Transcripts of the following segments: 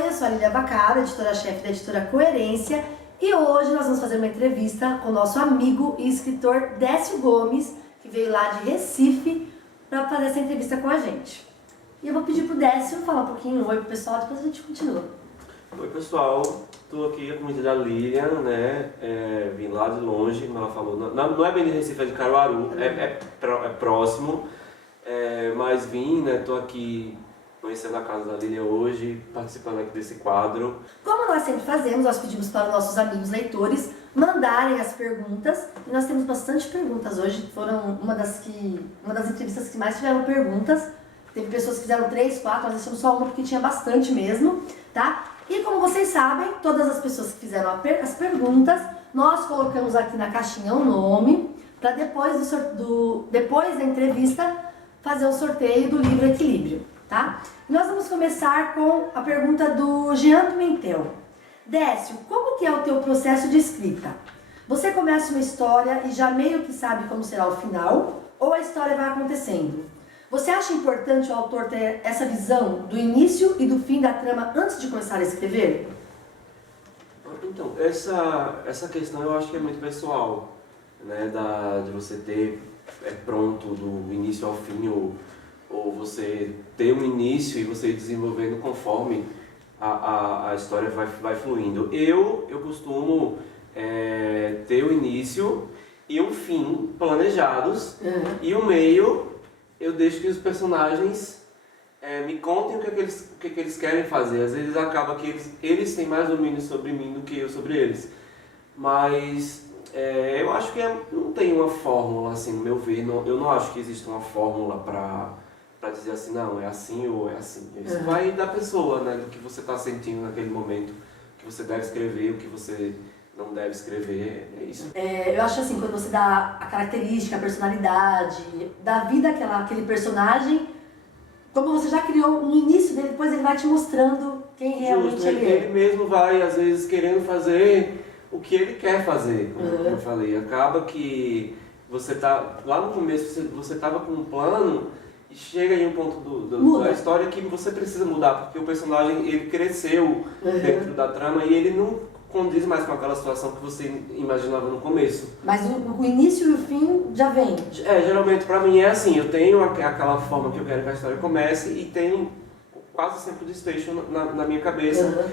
Oi, eu sou a Lilia Bacaro, editora-chefe da editora Coerência, e hoje nós vamos fazer uma entrevista com o nosso amigo e escritor Décio Gomes, que veio lá de Recife para fazer essa entrevista com a gente. E eu vou pedir pro Décio falar um pouquinho, oi pro pessoal, depois a gente continua. Oi pessoal, estou aqui com a comida da Lilian, né? Vim lá de longe, como ela falou. Não é bem de Recife, é de Caruaru, é próximo. Mas vim, né? Estou aqui conhecendo a casa da Lilian hoje, participando aqui desse quadro. Como nós sempre fazemos, nós pedimos para os nossos amigos leitores mandarem as perguntas. E nós temos bastante perguntas hoje, foram uma das entrevistas que mais tiveram perguntas. Teve pessoas que fizeram 3, 4, nós deixamos só uma porque tinha bastante mesmo, tá? E como vocês sabem, todas as pessoas que fizeram as perguntas, nós colocamos aqui na caixinha o nome, para depois da entrevista fazer o sorteio do livro Equilíbrio, tá? E nós vamos começar com a pergunta do Jean Pimentel. Décio, como que é o teu processo de escrita? Você começa uma história e já meio que sabe como será o final, ou a história vai acontecendo? Você acha importante o autor ter essa visão do início e do fim da trama antes de começar a escrever? Então, essa questão eu acho que é muito pessoal, né? De você ter pronto do início ao fim, ou você ter um início e você ir desenvolvendo conforme a história vai fluindo. Eu costumo ter o início e um fim planejados, e o meio eu deixo que os personagens me contem o que eles querem fazer. Às vezes acaba que eles têm mais domínio sobre mim do que eu sobre eles. Mas eu acho que não tem uma fórmula, assim, no meu ver. Eu não acho que existe uma fórmula para dizer assim, não, é assim ou é assim. Isso vai da pessoa, né, do que você está sentindo naquele momento, o que você deve escrever, o que você não deve escrever, é isso. Eu acho assim, quando você dá a característica, a personalidade, dá vida àquele personagem, como você já criou no início dele, depois ele vai te mostrando quem realmente ele é. Ele mesmo vai, às vezes, querendo fazer o que ele quer fazer, como eu falei. Acaba que você tá, lá no começo você estava com um plano e chega em um ponto da história que você precisa mudar, porque o personagem ele cresceu dentro da trama e ele não condiz mais com aquela situação que você imaginava no começo. Mas o início e o fim já vem. Geralmente pra mim é assim, eu tenho aquela forma que eu quero que a história comece e tenho quase sempre o desfecho na minha cabeça.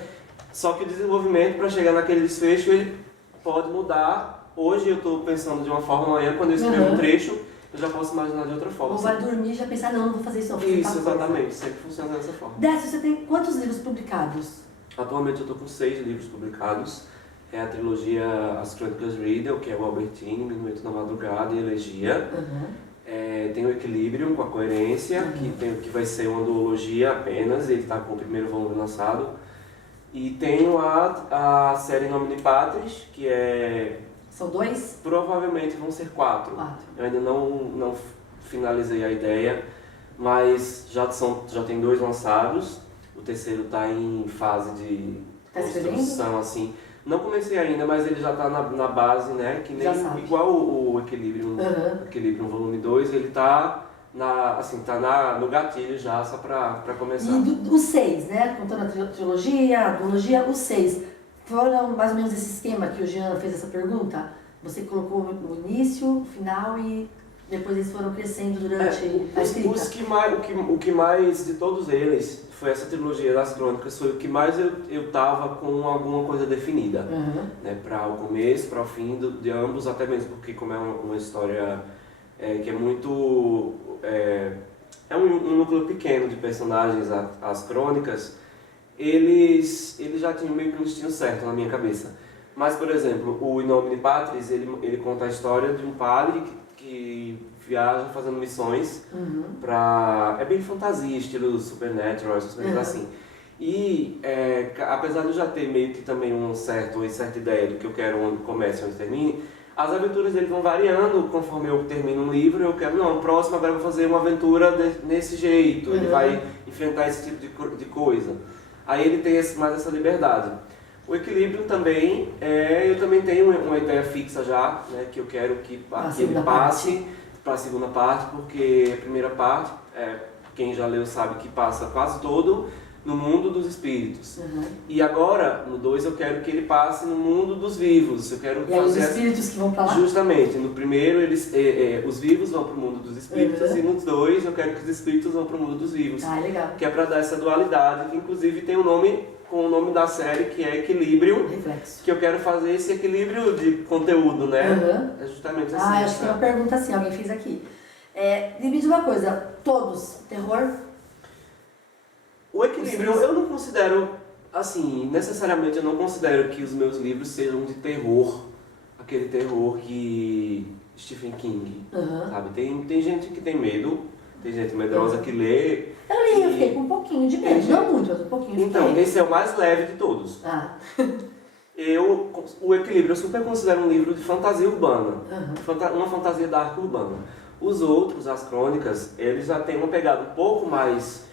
Só que o desenvolvimento para chegar naquele desfecho, ele pode mudar. Hoje eu estou pensando de uma forma, amanhã quando eu escrevo um trecho, eu já posso imaginar de outra forma. Ou vai dormir e já pensar, não vou fazer isso, não. Isso, exatamente, sempre funciona dessa forma. Décio, você tem quantos livros publicados? Atualmente eu estou com 6 livros publicados. É a trilogia As Crônicas Riddle, que é o Albertine, Minuto na Madrugada e Elegia. Tem o Equilíbrio com a Coerência, que vai ser uma duologia apenas, ele está com o primeiro volume lançado. E tenho a série Nomine Patris, que é... São 2? Provavelmente vão ser 4. Eu ainda não finalizei a ideia, mas já tem 2 lançados. O terceiro está em fase de construção, assim. Não comecei ainda, mas ele já está na base, né? Que nem igual o Equilíbrio, Equilíbrio volume 2, ele está no gatilho já, só para começar. E os 6, né? Contando a trilogia, a duologia, os 6. Foram mais ou menos esse esquema que o Jean fez essa pergunta? Você colocou o início, o final e depois eles foram crescendo durante a escrita? O que mais de todos eles foi essa trilogia das crônicas, foi o que mais eu tava com alguma coisa definida, né, para o começo, para o fim de ambos, até mesmo porque como é uma história que é muito... é um núcleo pequeno de personagens, as crônicas, eles já tinham meio que um destino certo na minha cabeça. Mas, por exemplo, o In Nomine Patris, ele conta a história de um padre que viaja fazendo missões é bem fantasia, estilo Supernatural, essas coisas assim. E apesar de eu já ter meio que também uma certa ideia do que eu quero onde comece e onde termine, as aventuras dele vão variando conforme eu termino um livro. Eu quero, não, o próximo agora eu vou fazer uma aventura nesse jeito, ele vai enfrentar esse tipo de coisa. Aí ele tem mais essa liberdade. O Equilíbrio também, eu também tenho uma ideia fixa já, né, que eu quero que ele passe para a segunda parte, porque a primeira parte, quem já leu sabe que passa quase todo, no mundo dos espíritos. E agora, no 2, eu quero que ele passe no mundo dos vivos. Eu quero e aí os espíritos que vão pra lá? Justamente. No primeiro, os vivos vão pro mundo dos espíritos, e nos 2, eu quero que os espíritos vão pro mundo dos vivos. Ah, legal. Que é para dar essa dualidade, que inclusive tem um nome com o nome da série, que é Equilíbrio. Reflexo. Que eu quero fazer esse equilíbrio de conteúdo, né? É justamente assim. Ah, acho que tem uma pergunta assim, alguém fez aqui. Me diz uma coisa, todos, terror? O equilíbrio, eu não considero, assim, necessariamente eu não considero que os meus livros sejam de terror, aquele terror que Stephen King, sabe? Tem gente que tem medo, tem gente medrosa que lê. Eu li, eu fiquei com um pouquinho de medo, não muito, mas um pouquinho. Então, esse é o mais leve de todos. O Equilíbrio eu super considero um livro de fantasia urbana, uma fantasia dark urbana. Os outros, as crônicas, eles já têm uma pegada um pouco mais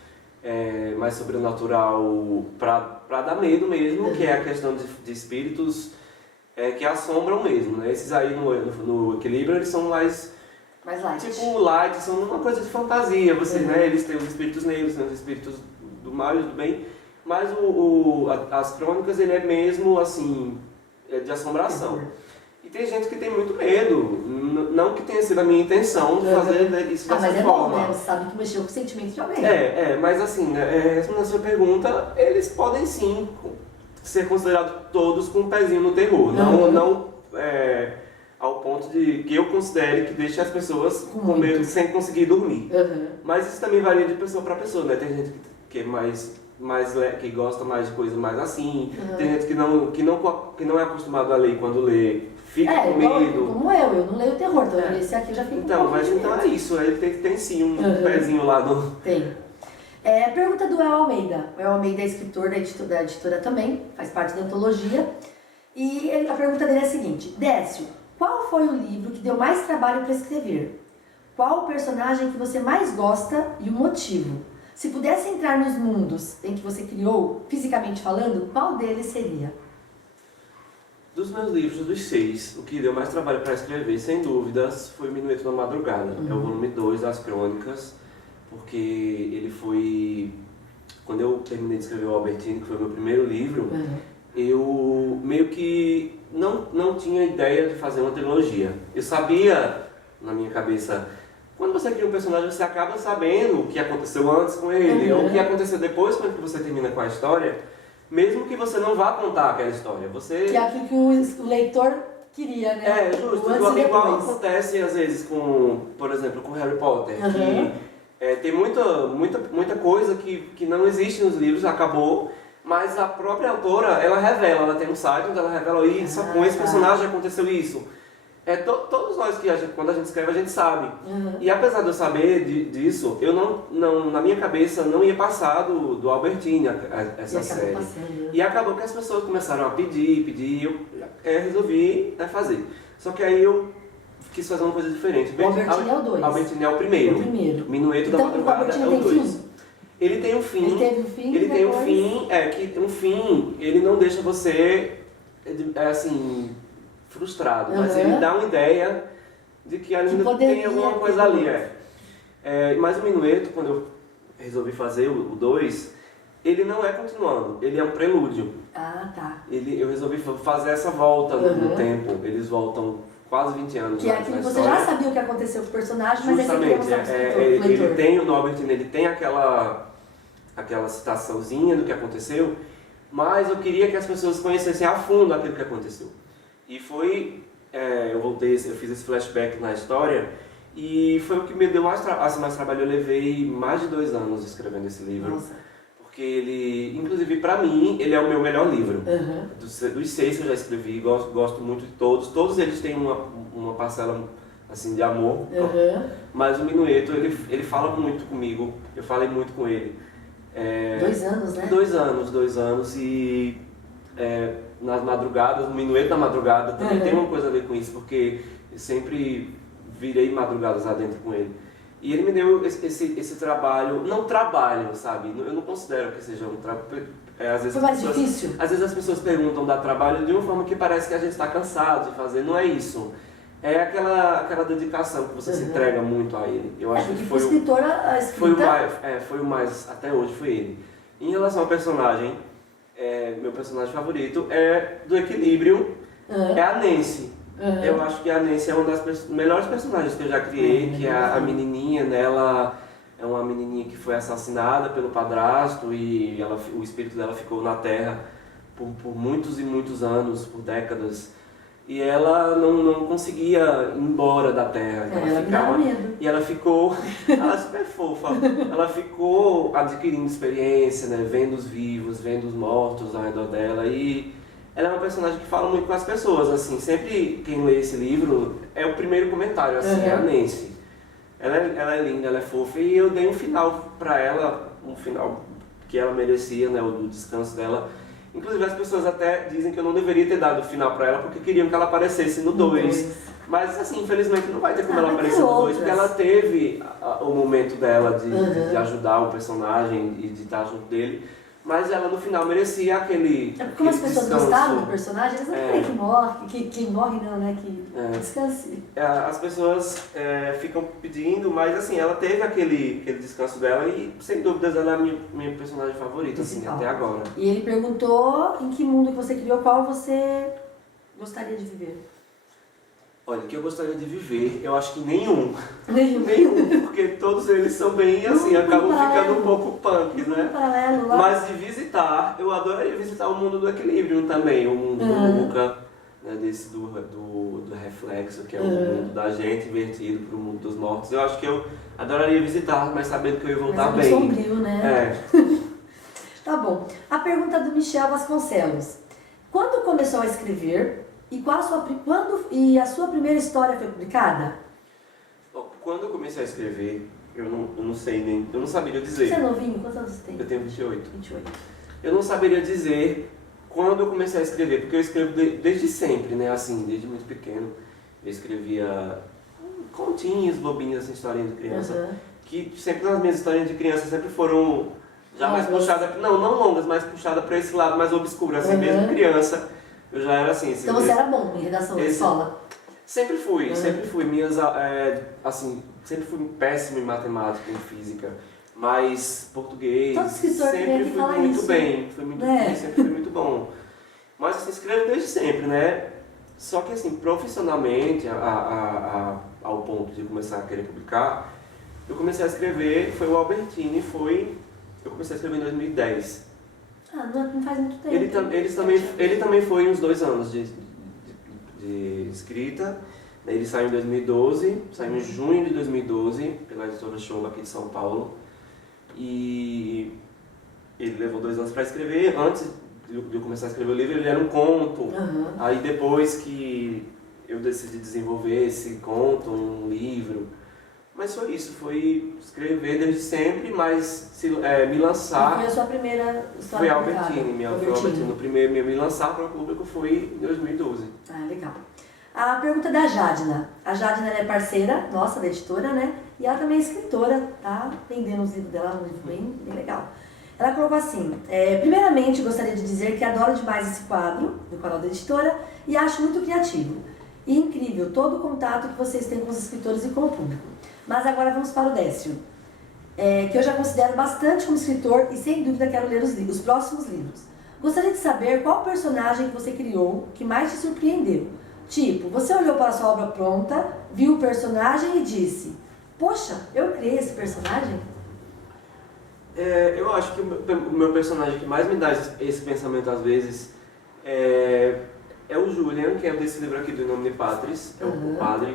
sobrenatural para dar medo mesmo, que é a questão de espíritos que assombram mesmo, né? Esses aí no Equilíbrio, eles são mais light. Tipo light, são uma coisa de fantasia, né? Eles têm os espíritos negros, têm os espíritos do mal e do bem, mas as crônicas, ele é mesmo assim, de assombração. E tem gente que tem muito medo, não que tenha sido a minha intenção de fazer isso dessa mas forma. Bom, né? Você sabe que mexeu com o sentimento de alguém. Mas assim, respondendo a sua pergunta, eles podem sim ser considerados todos com um pezinho no terror, não ao ponto de que eu considere que deixe as pessoas com medo sem conseguir dormir. Mas isso também varia de pessoa para pessoa, né? Tem gente que é que gosta mais de coisa mais assim, tem gente que não é acostumado a ler, quando lê fica com medo. Como eu não leio terror, então esse aqui eu já fico então, mas então é isso, ele tem sim um pezinho lá no... Tem. Pergunta do El Almeida. O El Almeida é escritor da editora também, faz parte da antologia. E a pergunta dele é a seguinte: Décio, qual foi o livro que deu mais trabalho para escrever? Qual o personagem que você mais gosta e o motivo? Se pudesse entrar nos mundos em que você criou, fisicamente falando, qual deles seria? Dos meus livros, dos 6, o que deu mais trabalho para escrever, sem dúvidas, foi Minueto na Madrugada. É o volume 2 das crônicas, porque ele foi... Quando eu terminei de escrever o Albertine, que foi o meu primeiro livro, eu meio que não tinha ideia de fazer uma trilogia. Eu sabia, na minha cabeça, quando você cria um personagem, você acaba sabendo o que aconteceu antes com ele, ou o que aconteceu depois, quando você termina com a história, mesmo que você não vá contar aquela história. Que é aquilo que o leitor queria, né? Justo. Igual acontece às vezes por exemplo, com Harry Potter, que tem muita coisa que não existe nos livros, acabou, mas a própria autora, ela tem um site onde ela revela isso, com esse personagem aconteceu isso. Todos nós quando a gente escreve, a gente sabe. E apesar de eu saber disso, eu não, na minha cabeça não ia passar do Albertine essa série. E acabou que as pessoas começaram a pedir, e eu resolvi fazer. Só que aí eu quis fazer uma coisa diferente. O Albertine é o 2. Albertine é o primeiro. Minueto da Madrugada é o 2. Ele tem um fim. Ele teve um fim. Ele tem um fim, que um fim, ele não deixa você, assim, frustrado, mas ele dá uma ideia de que ainda tem alguma coisa ali. Mas o Minueto, quando eu resolvi fazer o 2, ele não é continuando, ele é um prelúdio. Eu resolvi fazer essa volta no tempo, eles voltam quase 20 anos. Que é aquilo que você já sabia o que aconteceu com o personagem, mas justamente, ele tem, no Albertine, ele tem aquela citaçãozinha do que aconteceu, mas eu queria que as pessoas conhecessem a fundo aquilo que aconteceu. E foi, eu fiz esse flashback na história, e foi o que me deu mais trabalho. Eu levei mais de 2 anos escrevendo esse livro. Nossa. Porque ele, inclusive pra mim, ele é o meu melhor livro. Dos 6 que eu já escrevi, gosto muito de todos. Todos eles têm uma parcela assim, de amor. Mas o Minueto, ele fala muito comigo, eu falei muito com ele. 2 anos, né? 2 anos e... nas madrugadas, no Minueto da Madrugada também tem uma coisa a ver com isso, porque eu sempre virei madrugadas lá dentro com ele. E ele me deu esse trabalho, não trabalho, sabe? Eu não considero que seja um trabalho. Foi mais difícil? Às vezes as pessoas perguntam da trabalho de uma forma que parece que a gente está cansado de fazer, não é isso. É aquela dedicação que você se entrega muito a ele. Eu acho que foi escritora, a escrita... foi o mais, até hoje foi ele. Em relação ao personagem, meu personagem favorito é do Equilíbrio, é a Nancy. Eu acho que a Nancy é uma das melhores personagens que eu já criei, que é a menininha dela, é uma menininha que foi assassinada pelo padrasto e o espírito dela ficou na Terra por muitos e muitos anos, por décadas. E ela não conseguia ir embora da Terra. Ela ficava medo. E ela ficou, ela é super fofa, ela ficou adquirindo experiência, né, vendo os vivos, vendo os mortos ao redor dela. E ela é uma personagem que fala muito com as pessoas, assim, sempre quem lê esse livro é o primeiro comentário, assim, é a Nancy. Ela é linda, ela é fofa e eu dei um final pra ela, um final que ela merecia, né, o do descanso dela. Inclusive as pessoas até dizem que eu não deveria ter dado o final pra ela porque queriam que ela aparecesse no 2. Mas assim, infelizmente não vai ter como ela aparecer no 2, porque ela teve o momento dela de ajudar o personagem e de estar junto dele. Mas ela no final merecia aquele. É porque como as pessoas gostaram do personagem, eles não querem que morre, que morre não, né? Que descanse. As pessoas ficam pedindo, mas assim, ela teve aquele descanso dela e sem dúvidas ela é a minha personagem favorita, assim, até agora. E ele perguntou em que mundo que você criou, qual você gostaria de viver? Olha, o que eu gostaria de viver, eu acho que nenhum. Nenhum. Porque todos eles são bem assim, acabam ficando um pouco punks, né? Mas de visitar, eu adoraria visitar o mundo do Equilíbrio também, o mundo do Luca, né, desse do reflexo, que é o mundo da gente invertido para o mundo dos mortos. Eu acho que eu adoraria visitar, mas sabendo que eu ia voltar bem. Sombrio, né? Tá bom. A pergunta do Michel Vasconcelos. Quando começou a escrever? E quando a sua primeira história foi publicada? Quando eu comecei a escrever, eu não sei nem, eu não saberia dizer. Você é novinho? Quantos anos você tem? Eu tenho 28. 28. Eu não saberia dizer quando eu comecei a escrever, porque eu escrevo desde sempre, né? Assim, desde muito pequeno. Eu escrevia continhos, bobinhos, assim, historinhas de criança. Que sempre nas minhas historinhas de criança sempre foram já mais puxadas, não longas, mas puxadas para esse lado mais obscuro, assim, mesmo criança. Eu já era assim. Então você era bom em redação de escola? Sempre fui. Sempre fui péssimo em matemática, em física. Mas português, todo escritor sempre fui muito isso. Bem. Sempre fui muito bom. Mas assim, escrevo desde sempre, né? Só que assim, profissionalmente, ao ponto de começar a querer publicar, eu comecei a escrever, foi o Albertini, eu comecei a escrever em 2010. Não faz muito tempo. Ele também foi uns 2 anos de escrita. Ele saiu em 2012, saiu em junho de 2012, pela editora Show aqui de São Paulo. E ele levou 2 anos para escrever. Antes de eu começar a escrever o livro, ele era um conto. Aí depois que eu decidi desenvolver esse conto, um livro. Mas foi isso, foi escrever desde sempre, mas me lançar... E foi a sua primeira história? Foi a Albertini, o primeiro me lançar para o público foi em 2012. Legal. A pergunta da Jadna. A Jadna é parceira nossa, da editora, né? E ela também é escritora, tá vendendo os livros dela, um livro bem legal. Ela colocou assim, primeiramente gostaria de dizer que adoro demais esse quadro, do canal da editora, e acho muito criativo. E incrível todo o contato que vocês têm com os escritores e com o público. Mas agora vamos para o Décio, que eu já considero bastante como escritor e sem dúvida quero ler os próximos livros. Gostaria de saber qual personagem que você criou que mais te surpreendeu. Tipo, você olhou para a sua obra pronta, viu o personagem e disse: poxa, eu criei esse personagem? Eu acho que o meu personagem que mais me dá esse pensamento às vezes é o Julian, que é desse livro aqui do In Nomine Patris, é o padre.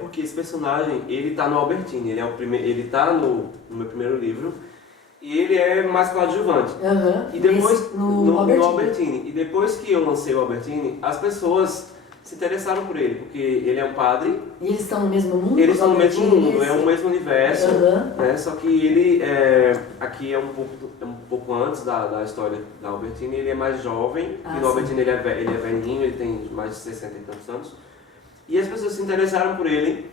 Porque esse personagem, ele tá no Albertini, ele tá no meu primeiro livro e ele é mais coadjuvante. E depois no Albertini. E depois que eu lancei o Albertini, as pessoas se interessaram por ele, porque ele é um padre. E eles estão no mesmo mundo? Eles estão no mesmo mundo, é o mesmo universo, né? Só que ele aqui é um pouco antes da história da Albertini, ele é mais jovem, e no Albertini ele é velhinho, ele tem mais de 60 e tantos anos. E as pessoas se interessaram por ele,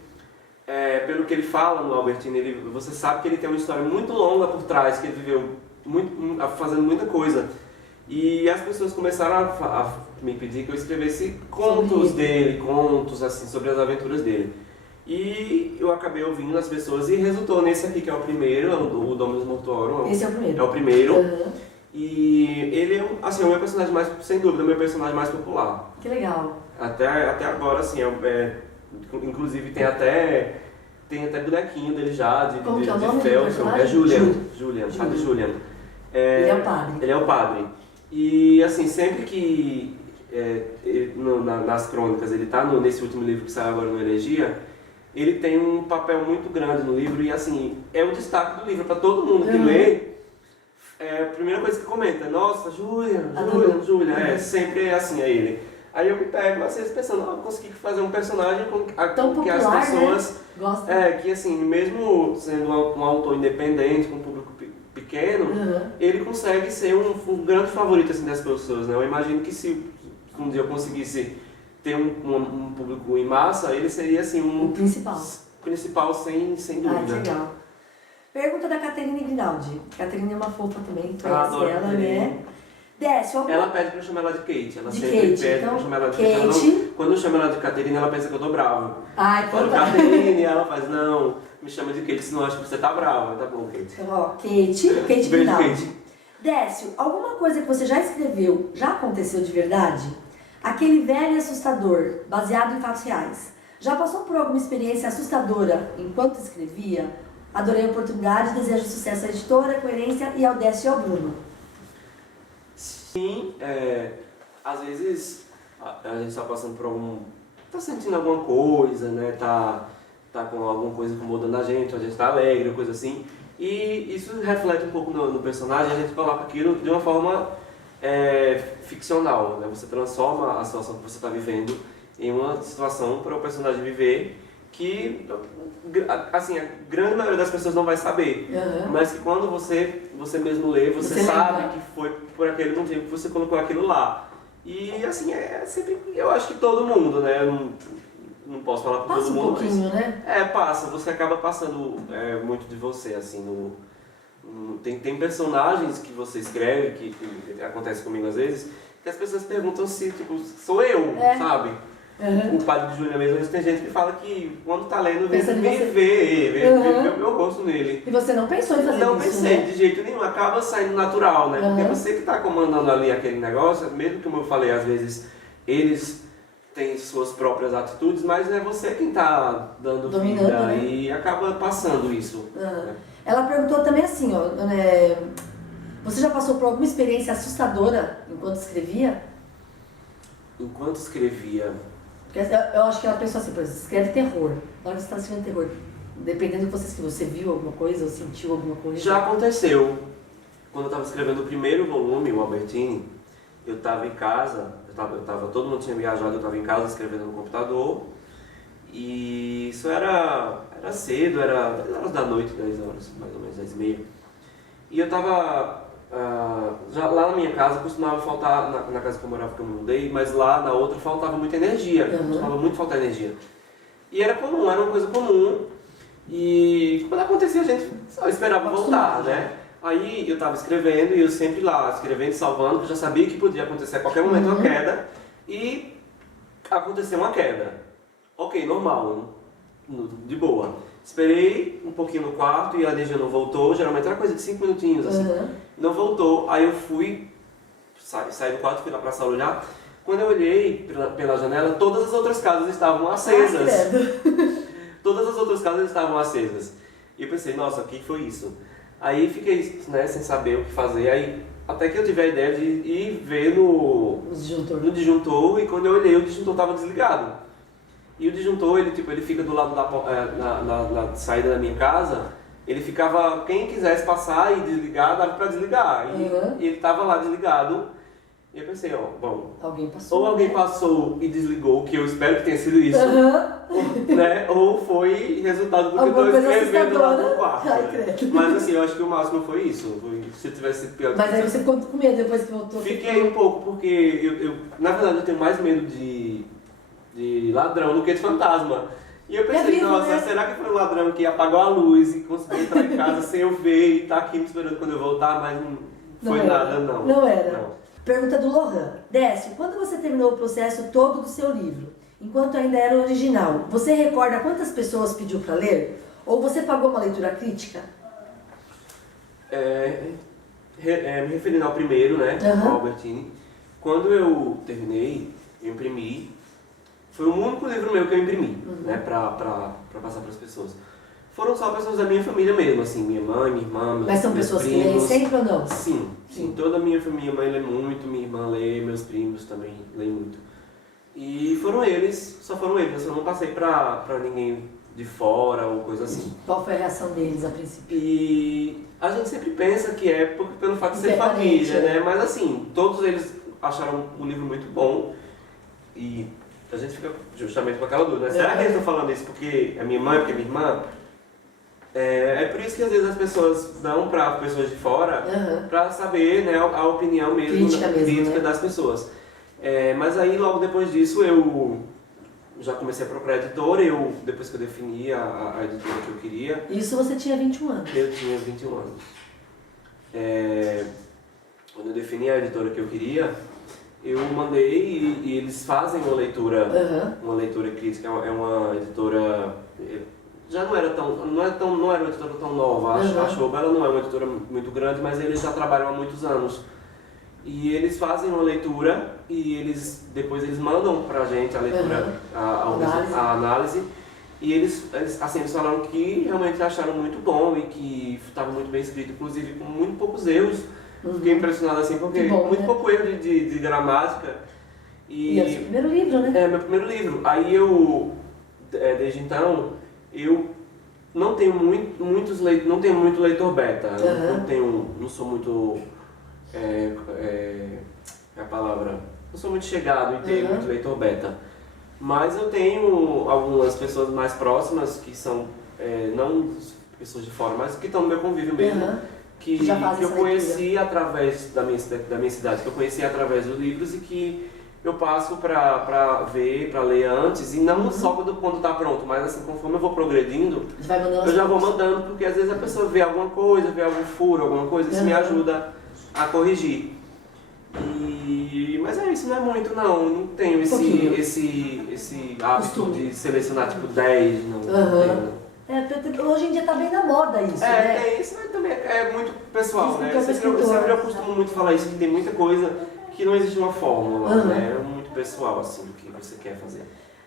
pelo que ele fala no Albertini. Você sabe que ele tem uma história muito longa por trás, que ele viveu fazendo muita coisa. E as pessoas começaram a me pedir que eu escrevesse contos dele, contos assim, sobre as aventuras dele. E eu acabei ouvindo as pessoas e resultou nesse aqui que é o primeiro, o Dominus Mortuorum. Esse é o primeiro. É o primeiro. Uhum. E ele é, assim, o meu personagem mais, sem dúvida, o meu personagem mais popular. Que legal. Até agora, assim, inclusive tem até bonequinho dele já, de Como que é o nome do Felton. personagem? É Julian, Padre Julian. Ele é o padre. Ele é o padre. E, assim, sempre que nas crônicas ele tá nesse último livro que saiu agora no Heresia, ele tem um papel muito grande no livro e, assim, é o destaque do livro para todo mundo que lê. A primeira coisa que comenta, nossa, Julian, sempre é assim a ele. Aí eu me pego, às vezes, pensando, eu consegui fazer um personagem tão que popular, as pessoas... Né? Gostam. Que assim, mesmo sendo um autor independente, com um público pequeno, ele consegue ser um grande favorito assim, das pessoas, né? Eu imagino que se um dia eu conseguisse ter um público em massa, ele seria assim o principal sem dúvida. Que legal. Pergunta da Caterine Grinaldi. Caterine é uma fofa também, conhece ela, né? Décio, ela pede pra eu chamar ela de Kate. Ela de sempre Kate, pede então, pra eu chamar ela de Kate. Kate. Quando eu chamo ela de Caterine, ela pensa que eu tô bravo. Então falo Caterine, ela faz, não, me chama de Kate, senão eu acho que você tá brava. Tá bom, Kate. Então, ó, Kate Grinaldi. Kate. Décio, alguma coisa que você já escreveu já aconteceu de verdade? Aquele velho e assustador, baseado em fatos reais. Já passou por alguma experiência assustadora enquanto escrevia? Adorei a oportunidade, desejo sucesso à editora, coerência e ao Décio e ao Bruno. Sim, às vezes a gente está passando por tá sentindo alguma coisa, né? Tá com alguma coisa incomodando a gente tá alegre, coisa assim. E isso reflete um pouco no personagem, a gente coloca aquilo de uma forma ficcional, né? Você transforma a situação que você está vivendo em uma situação para o personagem viver que, assim, a grande maioria das pessoas não vai saber, mas que quando você mesmo lê, você sabe que foi por aquele motivo que você colocou aquilo lá. E, assim, sempre, eu acho que todo mundo, né, não posso falar por todo mundo, Passa um pouquinho, né? Passa, você acaba passando muito de você, assim, tem personagens que você escreve, que acontece comigo às vezes, que as pessoas perguntam se, tipo, sou eu, sabe? O padre de Júlia mesmo, tem gente que fala que quando tá lendo, vê o meu rosto nele. E você não pensou em fazer não isso, pensei, né? de jeito nenhum, acaba saindo natural, né? Porque você que tá comandando ali aquele negócio, mesmo que, como eu falei, às vezes eles têm suas próprias atitudes, mas é você quem tá dando dominando, vida, né? E acaba passando isso. Né? Ela perguntou também assim, ó, você já passou por alguma experiência assustadora enquanto escrevia? Enquanto escrevia... Porque eu acho que ela pensou assim, por exemplo, escreve terror. Na hora que você está escrevendo terror, dependendo do que você escreveu, você viu alguma coisa ou sentiu alguma coisa? Já aconteceu. Quando eu estava escrevendo o primeiro volume, o Albertini, eu estava em casa, todo mundo tinha viajado, eu estava em casa escrevendo no computador. E isso era cedo, era 10 horas da noite, 10 horas, mais ou menos, 10h30. E eu estava... já lá na minha casa costumava faltar, na casa que eu morava que eu me mudei, mas lá na outra faltava muita energia, costumava muito faltar energia. E era comum, era uma coisa comum, e quando acontecia a gente só esperava voltar, né? Aí eu estava escrevendo e eu sempre lá, escrevendo e salvando, porque eu já sabia que podia acontecer a qualquer momento uma queda, e aconteceu uma queda. Ok, normal, de boa. Esperei um pouquinho no quarto e a energia não voltou, geralmente era coisa de 5 minutinhos, assim. Não voltou, aí eu fui, saí do quarto, fui lá pra sala olhar. Quando eu olhei pela janela, todas as outras casas estavam acesas. Todas as outras casas estavam acesas. E eu pensei, nossa, o que foi isso? Aí fiquei, né, sem saber o que fazer, aí até que eu tive a ideia de ir ver no disjuntor, e quando eu olhei, o disjuntor estava desligado. E o disjuntor, ele fica do lado na saída da minha casa, ele ficava, quem quisesse passar e desligar, dava pra desligar. E ele tava lá desligado, e eu pensei, bom, alguém passou e desligou, que eu espero que tenha sido isso, né? Ou foi resultado do que eu tô escrevendo lá no quarto. Né? Mas assim, eu acho que o máximo foi isso, se tivesse sido pior. Mas aí você ficou com medo depois que voltou? Fiquei um pouco, porque eu na verdade, eu tenho mais medo de ladrão do que de fantasma. E eu pensei, nossa, será que foi um ladrão que apagou a luz e conseguiu entrar em casa sem eu ver e tá aqui me esperando quando eu voltar, mas não foi nada, não. Não era. Não. Pergunta do Lohan. Décio, quando você terminou o processo todo do seu livro, enquanto ainda era original, você recorda quantas pessoas pediu para ler? Ou você pagou uma leitura crítica? Me referindo ao primeiro, né, Uhum. ao Albertini, quando eu terminei, eu imprimi, foi o único livro meu que eu imprimi, né, pra passar para as pessoas. Foram só pessoas da minha família mesmo, assim, minha mãe, minha irmã, meus Mas são meus pessoas que primos. leem sempre ou não? Sim, toda a minha família, minha mãe lê muito, minha irmã lê, meus primos também leem muito. E só foram eles, eu não passei pra ninguém de fora ou coisa assim. Qual foi a reação deles a princípio? E a gente sempre pensa que é pelo fato de ser Independente, família, né? Mas assim, todos eles acharam o livro muito bom e a gente fica justamente com aquela dúvida, né? Será que eles estão falando isso porque é minha mãe, porque é minha irmã? É por isso que às vezes as pessoas dão para pessoas de fora para saber, né, a opinião mesmo, crítica, né, das pessoas. Mas aí logo depois disso eu já comecei a procurar editora, depois que eu defini a editora que eu queria. Isso você tinha 21 anos? Eu tinha 21 anos. Quando eu defini a editora que eu queria, eu mandei e eles fazem uma leitura crítica. É uma editora, já não era uma editora tão nova. A Shoba, ela não é uma editora muito grande, mas eles já trabalham há muitos anos. E eles fazem uma leitura e depois eles mandam pra gente a leitura, a análise. E eles falaram que realmente acharam muito bom e que estava muito bem escrito, inclusive com muito poucos erros. Fiquei impressionado assim, porque muito pouco erro de gramática. E é o seu primeiro livro, né? É, meu primeiro livro. Aí desde então, eu não tenho não tenho muito leitor beta. Não sou muito... a palavra... Não sou muito chegado em ter muito leitor beta. Mas eu tenho algumas pessoas mais próximas, que são, não pessoas de fora, mas que estão no meu convívio mesmo, que eu conheci através da minha cidade, que eu conheci através dos livros e que eu passo para ver, para ler antes, e não só quando está pronto, mas assim, conforme eu vou progredindo, eu já vou mandando, porque às vezes a pessoa vê alguma coisa, vê algum furo, alguma coisa, isso me ajuda a corrigir. Mas isso, não é muito não tenho esse hábito de selecionar tipo 10, não tenho. Hoje em dia tá bem na moda isso, né? Isso também é muito pessoal, isso, né? Sempre eu costumo muito falar isso, que tem muita coisa que não existe uma fórmula, né? É muito pessoal, assim, do que você quer fazer.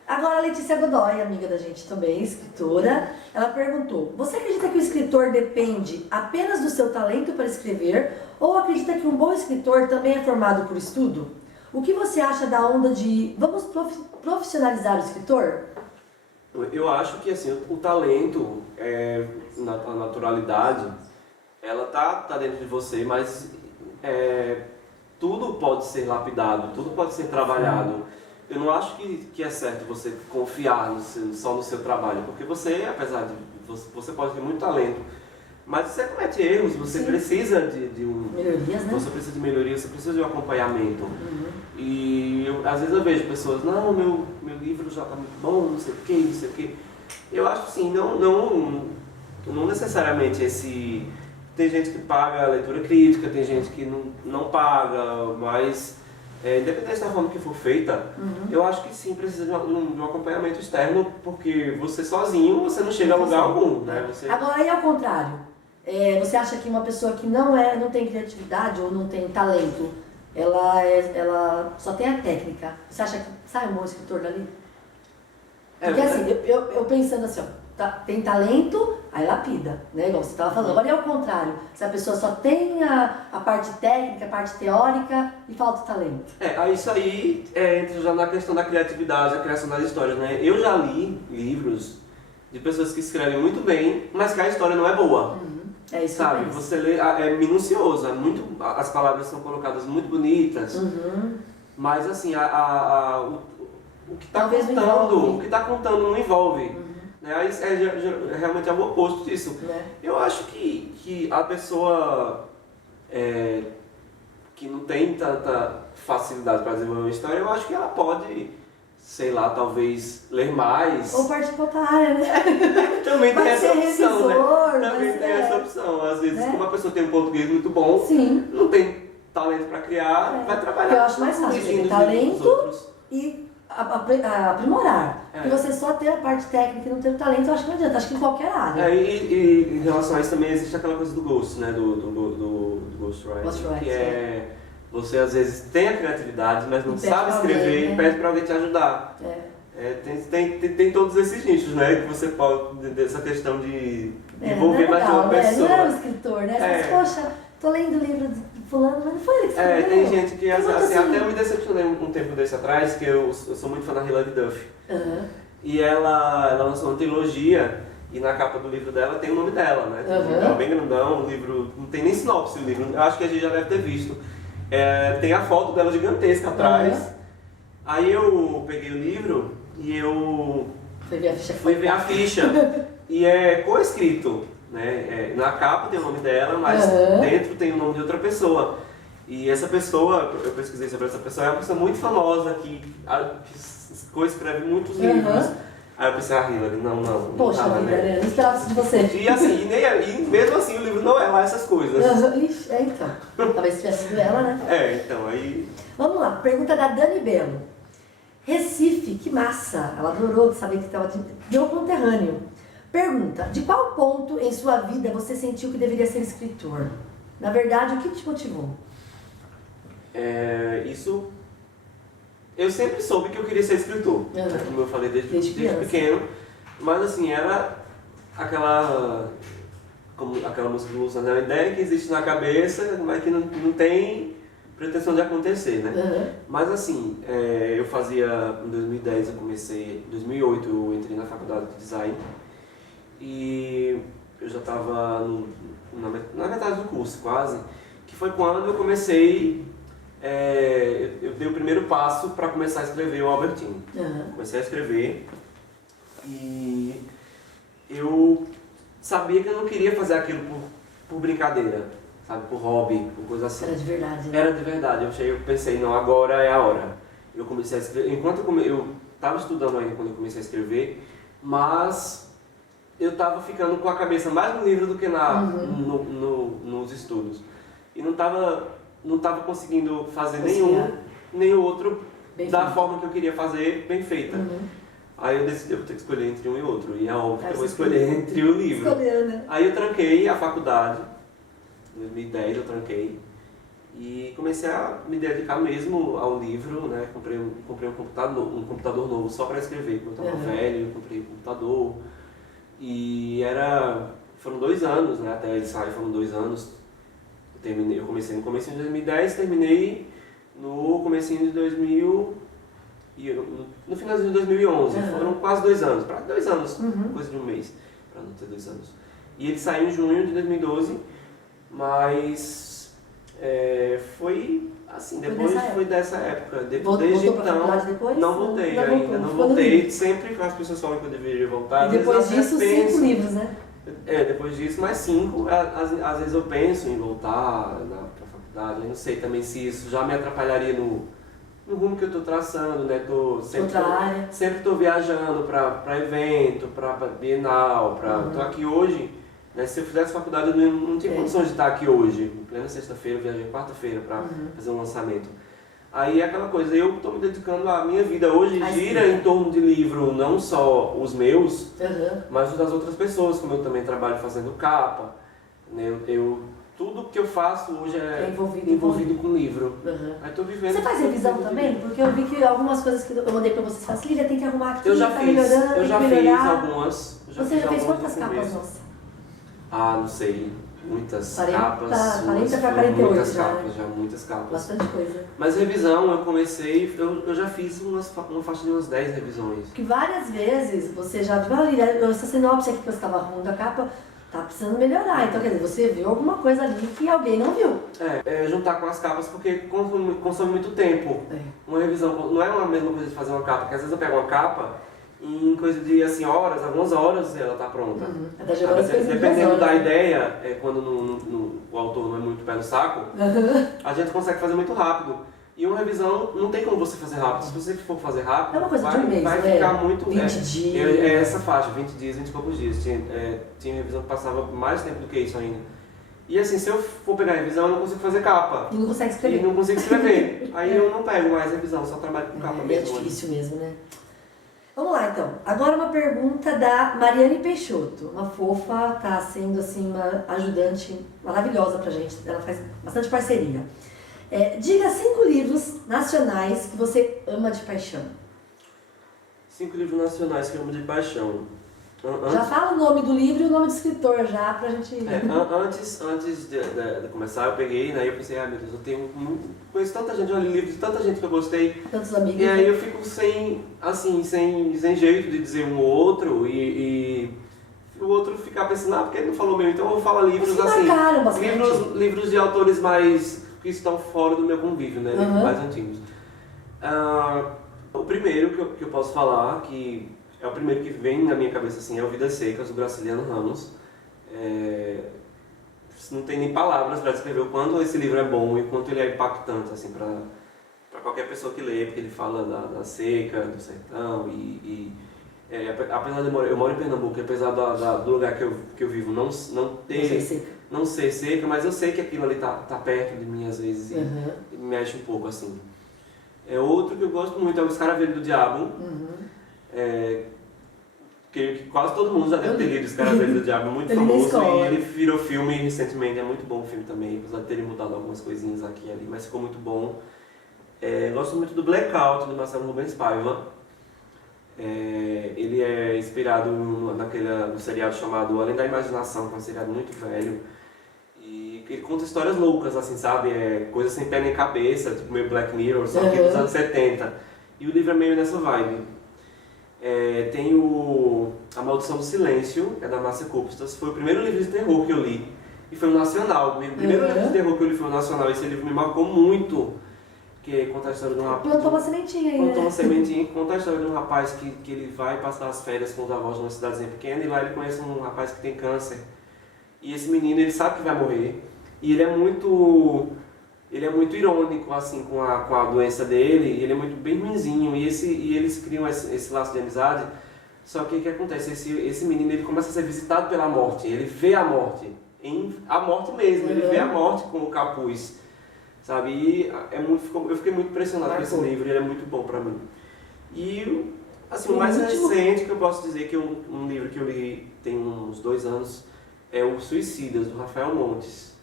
Agora a Letícia Godoy, amiga da gente também, escritora, ela perguntou: você acredita que o escritor depende apenas do seu talento para escrever ou acredita que um bom escritor também é formado por estudo? O que você acha da onda de vamos profissionalizar o escritor? Eu acho que assim, o talento, a naturalidade, ela tá dentro de você, mas tudo pode ser lapidado, tudo pode ser trabalhado. Eu não acho que é certo você confiar só no seu trabalho, porque você, apesar de... Você pode ter muito talento, mas você comete erros, você precisa de melhorias, né? Você precisa de melhoria, você precisa de um acompanhamento. E às vezes eu vejo pessoas, não, meu livro já está muito bom, não sei o quê. Eu acho assim, não necessariamente tem gente que paga a leitura crítica, tem gente que não paga, mas independente da forma que for feita, eu acho que sim, precisa de um acompanhamento externo, porque você sozinho, você não chega a lugar algum, né? Agora, e ao contrário? Você acha que uma pessoa que não tem criatividade ou não tem talento, ela só tem a técnica, você acha que sai um bom escritor dali? Porque assim, eu pensando assim, tem talento, aí lapida, né? Igual você estava falando. Agora é o contrário, se a pessoa só tem a parte técnica, a parte teórica e falta talento. Isso aí entra já na questão da criatividade, a criação das histórias, né? Eu já li livros de pessoas que escrevem muito bem, mas que a história não é boa. É isso, sabe? Você lê, é minucioso, as palavras são colocadas muito bonitas, mas assim, o que está contando não envolve. Né? Aí realmente é o oposto disso. Eu acho que a pessoa que não tem tanta facilidade para desenvolver uma história, eu acho que ela pode, sei lá, talvez ler mais. Ou partir para outra área, né? Também tem essa opção, revisor, né? Também tem essa opção. Às vezes, como a pessoa tem um português muito bom, não tem talento para criar, vai trabalhar. Eu acho mais fácil ter talento e aprimorar. E você só ter a parte técnica e não ter o talento, eu acho que não adianta. Acho que em qualquer área. E em relação a isso também existe aquela coisa do ghost, né? Do ghostwriting, que é... Você às vezes tem a criatividade, mas não sabe escrever e pede para alguém te ajudar. Tem todos esses nichos, né? Que você pode, dessa questão de envolver mais de uma pessoa. Não é o escritor, né? Você fala, poxa, tô lendo o livro de fulano, mas não foi ele que escreveu. Tem gente que, assim, até eu me decepcionei um tempo desse atrás, que eu sou muito fã da Hilary Duff. E ela lançou uma trilogia, e na capa do livro dela tem o nome dela, né? É bem grandão, o livro, não tem nem sinopse o livro, eu acho que a gente já deve ter visto. Tem a foto dela gigantesca atrás. Aí eu peguei o livro e eu fui ver a ficha. E é co-escrito, né? Na capa tem o nome dela, mas dentro tem o nome de outra pessoa. E essa pessoa, eu pesquisei sobre essa pessoa, é uma pessoa muito famosa que co-escreve muitos livros. Aí eu pensei, Hilary, não. Poxa tava, vida, né? Não esperava isso de você. E assim, e mesmo assim o livro não é lá essas coisas. Ixi, então. Talvez tivesse sido ela, né? Então, aí... Vamos lá, pergunta da Dani Belo. Recife, que massa! Ela adorou saber que estava de meu conterrâneo. Pergunta, de qual ponto em sua vida você sentiu que deveria ser escritor? Na verdade, o que te motivou? Isso... Eu sempre soube que eu queria ser escritor, como eu falei desde pequeno. Mas assim, era aquela música do Luciano, a ideia que existe na cabeça, mas que não tem pretensão de acontecer, né? Mas assim, eu fazia, em 2010 eu comecei, em 2008 eu entrei na faculdade de design e eu já estava na metade do curso quase, que foi quando eu comecei, eu dei o primeiro passo para começar a escrever o Albertine. Comecei a escrever e eu sabia que eu não queria fazer aquilo por brincadeira, sabe, por hobby, por coisa assim. Era de verdade, né? Era de verdade. Eu pensei, não, agora é a hora. Eu comecei a escrever, enquanto eu estava estudando ainda quando eu comecei a escrever, mas eu estava ficando com a cabeça mais no livro do que nos estudos. E não estava conseguindo fazer nem outro bem da feito. Forma que eu queria fazer, bem feita. Aí eu decidi, eu vou ter que escolher entre um e outro. E é óbvio que eu vou escolher entre o livro. Né? Aí eu tranquei a faculdade, em 2010 eu tranquei. E comecei a me dedicar mesmo ao livro, né? Comprei um computador novo só para escrever, porque eu estava velho, eu comprei um computador. E foram 2 anos, né? Até ele sair foram 2 anos. Eu comecei no comecinho de 2010, terminei no comecinho de 2000 e no finalzinho de 2011. Foram quase 2 anos, para 2 anos, coisa de um mês, para não ter 2 anos. E ele saiu em junho de 2012, mas foi assim, foi dessa época. Desde então, depois? não voltei ainda, não voltei. Sempre as pessoas falam que eu deveria voltar. E depois disso, 5 livros, né? Depois disso, mais 5. Às vezes eu penso em voltar para a faculdade, eu não sei também se isso já me atrapalharia no rumo que eu estou traçando, né? Sempre estou viajando para evento, para Bienal, estou aqui hoje, né? Se eu fizesse faculdade eu não tinha condições de estar aqui hoje. Em plena sexta-feira, eu viajei quarta-feira para fazer um lançamento. Aí é aquela coisa, eu estou me dedicando à minha vida hoje, gira em torno de livro, não só os meus, mas os das outras pessoas, como eu também trabalho fazendo capa, né? Tudo que eu faço hoje é envolvido com livro. Aí tô vivendo. Você faz revisão também? Porque eu vi que algumas coisas que eu mandei pra você, você fala assim, Lívia, tem que arrumar aqui, eu já tá fiz, melhorando, eu já fiz algumas. Você já fez quantas capas, nossa? Não sei. Muitas 40 capas. 40 para 48 muitas já, capas, né? já muitas capas. Bastante coisa. Mas revisão, eu comecei, eu já fiz uma faixa de umas 10 revisões. Que várias vezes você já viu, essa sinopse aqui que você estava arrumando a capa, tá precisando melhorar. Então, quer dizer, você viu alguma coisa ali que alguém não viu. Juntar com as capas, porque consome muito tempo. Uma revisão, não é a mesma coisa de fazer uma capa, porque às vezes eu pego uma capa e em coisa de assim, algumas horas ela tá pronta. Dependendo da ideia, quando o autor não é muito pé no saco, a gente consegue fazer muito rápido. E uma revisão não tem como você fazer rápido. Se você for fazer rápido, é uma coisa de um mês, vai ficar muito... 20 dias. Essa faixa, 20 dias, 20 e poucos dias. Tinha revisão que passava mais tempo do que isso ainda. E assim, se eu for pegar revisão, eu não consigo fazer capa. E não consegue escrever. E não consigo escrever. Aí eu não pego mais revisão, só trabalho com capa É mesmo. difícil mesmo, né? Vamos lá, então. Agora uma pergunta da Mariane Peixoto. Uma fofa, tá sendo assim uma ajudante maravilhosa pra gente. Ela faz bastante parceria. Diga 5 livros nacionais que você ama de paixão. 5 livros nacionais que eu amo de paixão. Já fala o nome do livro e o nome do escritor já pra gente... Antes de começar, eu peguei, né, eu pensei, meu Deus, conheço tanta gente, eu li livros de tanta gente que eu gostei. Tantos amigos. E aí eu fico sem jeito de dizer um ou outro e o outro ficar pensando, porque ele não falou mesmo, então eu vou falar livros assim, livros de autores mais que estão fora do meu convívio, né, livros mais antigos. O primeiro que eu posso falar, que é o primeiro que vem na minha cabeça assim, é o Vidas Secas, do Graciliano Ramos. Não tem nem palavras para descrever o quanto esse livro é bom e o quanto ele é impactante assim, para qualquer pessoa que lê, porque ele fala da seca, do sertão apesar de eu moro em Pernambuco, e apesar do lugar que eu vivo não ser seca, mas eu sei que aquilo ali tá perto de mim às vezes e me mexe um pouco assim. Outro que eu gosto muito é o Escaravelho do Diabo. Que quase todo mundo já deve ter lido Escaravelho do Diabo, é muito famoso e ele virou filme recentemente, é muito bom o filme também, apesar de terem mudado algumas coisinhas aqui e ali, mas ficou muito bom. Gosto muito do Blackout, do Marcelo Rubens Paiva. Ele é inspirado no seriado chamado Além da Imaginação, que é um seriado muito velho. E ele conta histórias loucas, assim, sabe? Coisas sem pé nem cabeça, tipo meio Black Mirror, só que dos anos 70. E o livro é meio nessa vibe. Tem A Maldição do Silêncio, é da Márcia Kupstas. Foi o primeiro livro de terror que eu li. E foi um nacional. O primeiro livro de terror que eu li foi um nacional. Esse livro me marcou muito. Que conta a história de um rapaz. Plantou uma sementinha aí, Plantou uma sementinha. Conta a história de um rapaz que ele vai passar as férias com os avós numa cidadezinha pequena. E lá ele conhece um rapaz que tem câncer. E esse menino, ele sabe que vai morrer. E ele é muito irônico, assim, com a doença dele. Ele é muito bem ruinzinho. E eles criam esse laço de amizade. Só que o que acontece? Esse menino, ele começa a ser visitado pela morte. Ele vê a morte. A morte mesmo. Ele vê a morte com o capuz. Sabe? E eu fiquei muito impressionado com esse livro. Ele é muito bom pra mim. E, assim, o mais recente que eu posso dizer, que é um livro que eu li tem uns 2 anos, é o Suicidas, do Rafael Montes.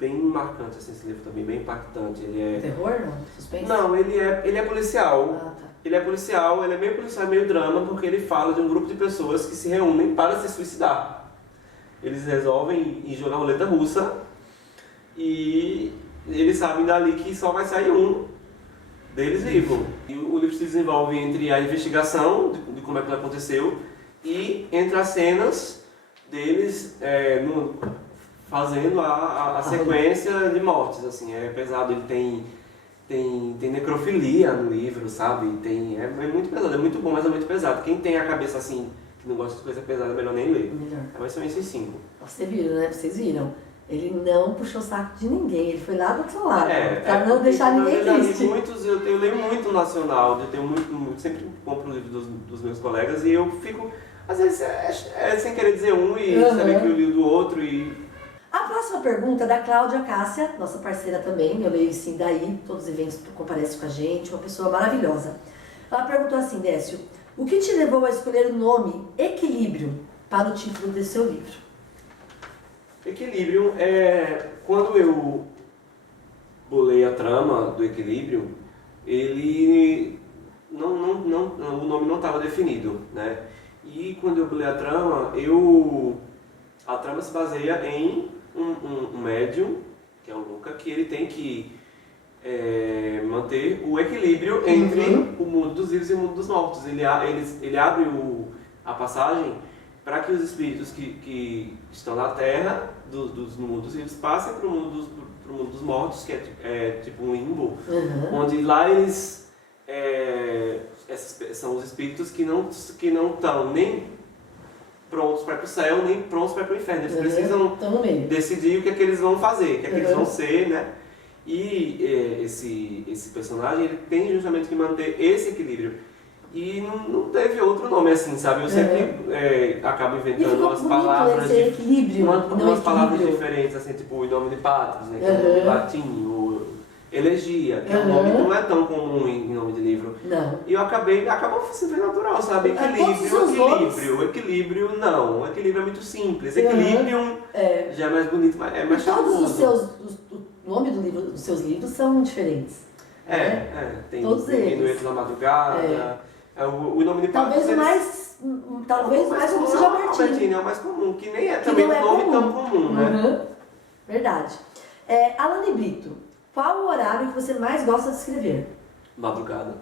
Bem marcante assim, esse livro também, bem impactante. Ele Terror, não? Suspense? Não, ele é policial. Tá. Ele é policial, ele é meio policial, meio drama, porque ele fala de um grupo de pessoas que se reúnem para se suicidar. Eles resolvem ir jogar roleta russa e eles sabem dali que só vai sair um deles vivo. E o livro se desenvolve entre a investigação de como é que aconteceu e entre as cenas deles fazendo a sequência de mortes, assim, é pesado, ele tem necrofilia no livro, sabe, é muito pesado, é muito bom, mas é muito pesado. Quem tem a cabeça assim, que não gosta de coisa pesada, é melhor nem ler. Então são esses 5. Vocês viram, né? Vocês viram. Ele não puxou o saco de ninguém, ele foi lá do outro lado, pra não deixar ninguém triste. Eu leio muito nacional, sempre compro o livro dos meus colegas e eu fico, às vezes, sem querer dizer um e saber que eu li do outro e... A próxima pergunta é da Cláudia Cássia, nossa parceira também, eu leio sim daí, todos os eventos comparece com a gente, uma pessoa maravilhosa. Ela perguntou assim, Décio, o que te levou a escolher o nome Equilíbrio para o título desse seu livro? Equilíbrio quando eu bolei a trama do Equilíbrio, ele o nome não estava definido, né? E quando eu bolei a trama se baseia em um médium, que é o Luca, que ele tem que manter o equilíbrio entre o mundo dos vivos e o mundo dos mortos. Ele abre a passagem para que os espíritos que estão na Terra, do mundo dos vivos, passem para o mundo dos mortos, que é tipo um limbo, onde lá eles são os espíritos que não estão nem prontos para ir para o céu, nem prontos para ir para o inferno. Eles precisam decidir o que é que eles vão fazer, o que é que eles vão ser, né? E esse personagem, ele tem justamente que manter esse equilíbrio. E não teve outro nome assim, sabe? Eu sempre acabo inventando umas palavras esse equilíbrio, umas palavras diferentes, assim, tipo o nome de Patros, né? Que é um nome latim, elegia, que é um nome que não é tão comum em nome de livro. Não. E eu acabou sendo natural, sabe? Equilíbrio, equilíbrio não. O equilíbrio é muito simples. Equilíbrio já é mais bonito, mas é mais todos o nome dos seus livros são diferentes. Tem todos eles. Minueto da Madrugada. O nome de Patros, talvez mais como seja Albertini. É o mais comum, que nem é também um nome tão comum, né? Verdade. Alane Brito, qual o horário que você mais gosta de escrever? Madrugada.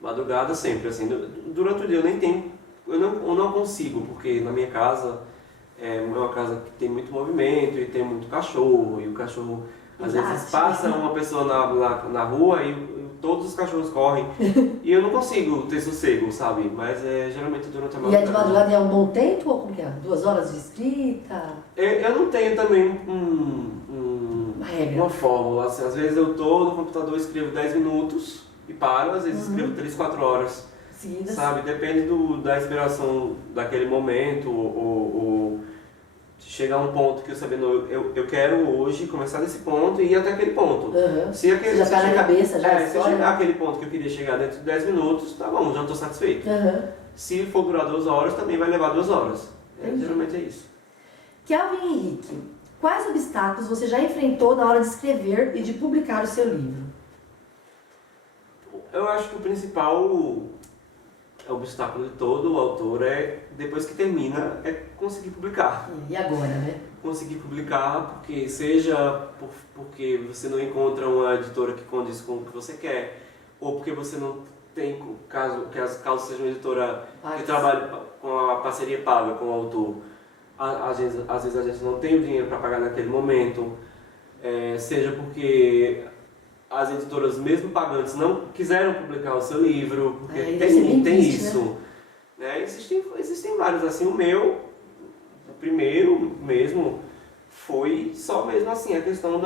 Madrugada sempre, assim. Durante o dia eu nem tenho, eu não consigo, porque na minha casa é uma casa que tem muito movimento e tem muito cachorro, e o cachorro às vezes passa uma pessoa na rua e todos os cachorros correm e eu não consigo ter sossego, sabe? Mas geralmente durante a madrugada. E é de madrugada é um bom tempo ou como que é? 2 horas de escrita? Eu não tenho também uma fórmula, assim, às vezes eu tô no computador, escrevo 10 minutos e paro, às vezes escrevo 3, 4 horas, seguidas. Sabe? Depende da inspiração daquele momento, ou chegar a um ponto que eu sabendo, eu quero hoje começar desse ponto e ir até aquele ponto. Se já tá na cabeça, já se eu chegar àquele ponto que eu queria chegar dentro de 10 minutos, tá bom, já estou satisfeito. Se for durar 2 horas, também vai levar 2 horas. Geralmente é isso. Kelvin Henrique, quais obstáculos você já enfrentou na hora de escrever e de publicar o seu livro? Eu acho que o principal obstáculo de todo o autor depois que termina, conseguir publicar. E agora, né? Conseguir publicar, porque seja porque você não encontra uma editora que condiz com o que você quer, ou porque você não tem, caso seja uma editora que trabalhe com a parceria paga com o autor, às vezes a gente não tem o dinheiro para pagar naquele momento, seja porque as editoras, mesmo pagantes, não quiseram publicar o seu livro, porque tem isso. Né? Existem vários, assim, o meu, o primeiro mesmo, foi só mesmo assim, a questão